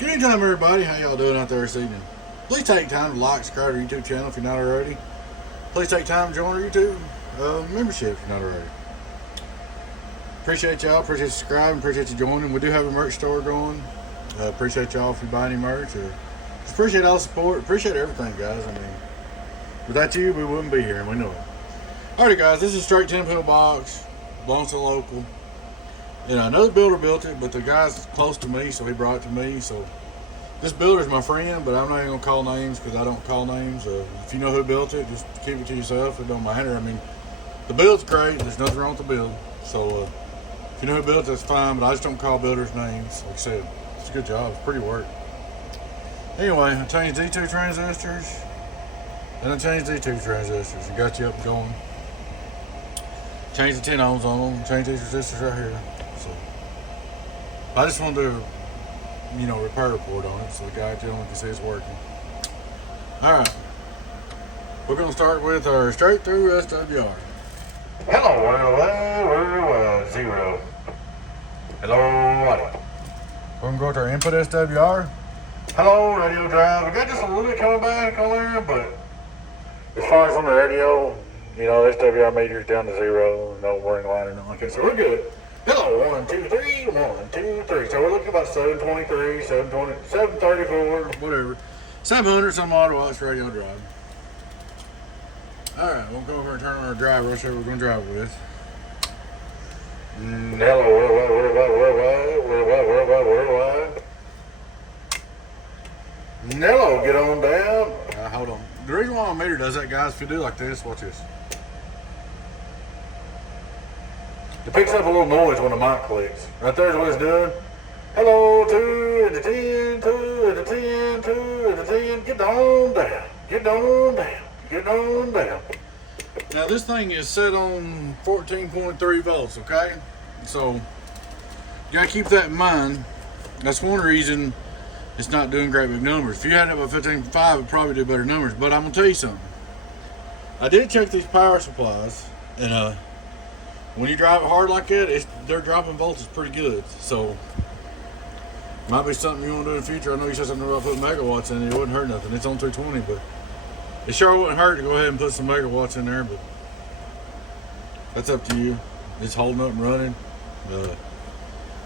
Good evening, everybody. How y'all doing out there this evening? Please take time to like, subscribe to our YouTube channel if you're not already. Please take time to join our YouTube membership if you're not already. Appreciate y'all. Appreciate you subscribing. Appreciate you joining. We do have a merch store going. Appreciate y'all if you buy any merch. Or just appreciate all the support. Appreciate everything, guys. I mean, without you, we wouldn't be here, and we know it. Alrighty, guys. This is a straight 10-pill box. Belongs to the local. You know, another builder built it, but the guy's close to me, so he brought it to me. So this builder's my friend, but I'm not even gonna call names because I don't call names. If you know who built it, just keep it to yourself. It don't matter. I mean, the build's great. There's nothing wrong with the build. So if you know who built it, that's fine. But I just don't call builders names. Like I said, it's a good job. It's pretty work. Anyway, I changed D2 transistors, and I changed D2 transistors and got you up and going. Changed the 10 ohms on them. Changed these resistors right here. So I just wanted to, repair report on it so the guy gentleman can see it's working. Alright. We're going to start with our straight through SWR. Hello, well, 0. Hello, audio. We're going to go to our input SWR. Hello, radio drive. We got just a little bit coming back on there, but as far as on the radio, SWR meter's down to 0, no warning line or nothing like that, so we're good. Hello, 1, 2, 3, 1, 2, 3. So we're looking about 723, 720, 734, whatever. 700 some odd watts radio drive. Alright, we'll go over and turn on our driver. I'll show you what we're going to drive with. Hello, worldwide. Hello, get on down. Hold on. The reason why my meter does that, guys, if you do like this, watch this. It picks up a little noise when the mic clicks. Right there's what it's doing. Hello, 2 and the 10, 2 and the 10, 2 and the 10. Get on down. Get on down. Get on down. Now this thing is set on 14.3 volts, okay? So you gotta keep that in mind. That's one reason it's not doing great big numbers. If you had it up at 15.5, it'd probably do better numbers. But I'm gonna tell you something. I did check these power supplies, and when you drive it hard like that, they're dropping voltage pretty good. So might be something you want to do in the future. I know you said something about putting megawatts in it. It wouldn't hurt nothing. It's on 220, but it sure wouldn't hurt to go ahead and put some megawatts in there. But that's up to you. It's holding up and running. You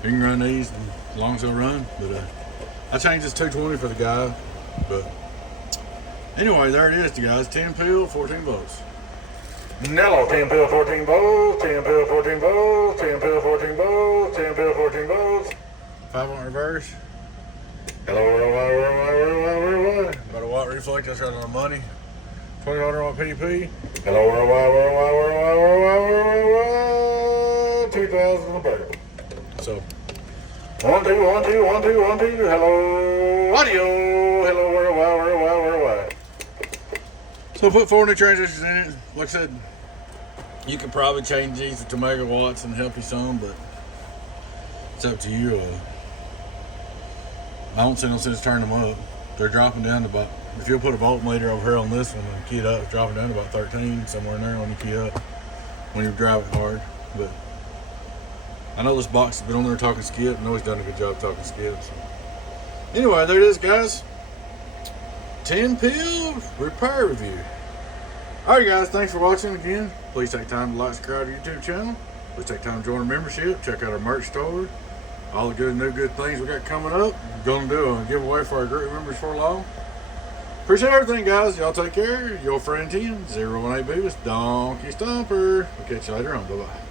can run these as long as they'll run. But I changed this 220 for the guy. But anyway, there it is, you guys. 10 pill, 14 volts. Hello, 10 pill, 14 volts, 10 pill, 14 volts, 10 pill, 14 volts, 10 pill, 14 volts. 5 on reverse. Hello, worldwide. About a watt reflect, that's right on the money. 2000 watt PDP. Hello, worldwide. 2000 on the barrel. So, 1, 2, 1, 2, 1, 2, 1, 2. Hello, audio. Hello, worldwide. So put 4 new transistors in it. Like I said, you could probably change these to megawatts and help you some, but it's up to you. I don't see no sense turning them up. They're dropping down to about, if you'll put a voltmeter over here on this one and key it up, it's dropping down to about 13, somewhere in there when you key up, when you drive it hard. But I know this box has been on there talking skip. I know he's done a good job talking skip. So anyway, there it is, guys. 10 pill repair review. Alright, guys, thanks for watching again. Please take time to like, subscribe to our YouTube channel. Please take time to join our membership. Check out our merch store. All the good things we got coming up. We're going to do a giveaway for our group members for long. Appreciate everything, guys. Y'all take care. Your friend 10, 018 Boost, Donkey Stomper. We'll catch you later on. Bye-bye.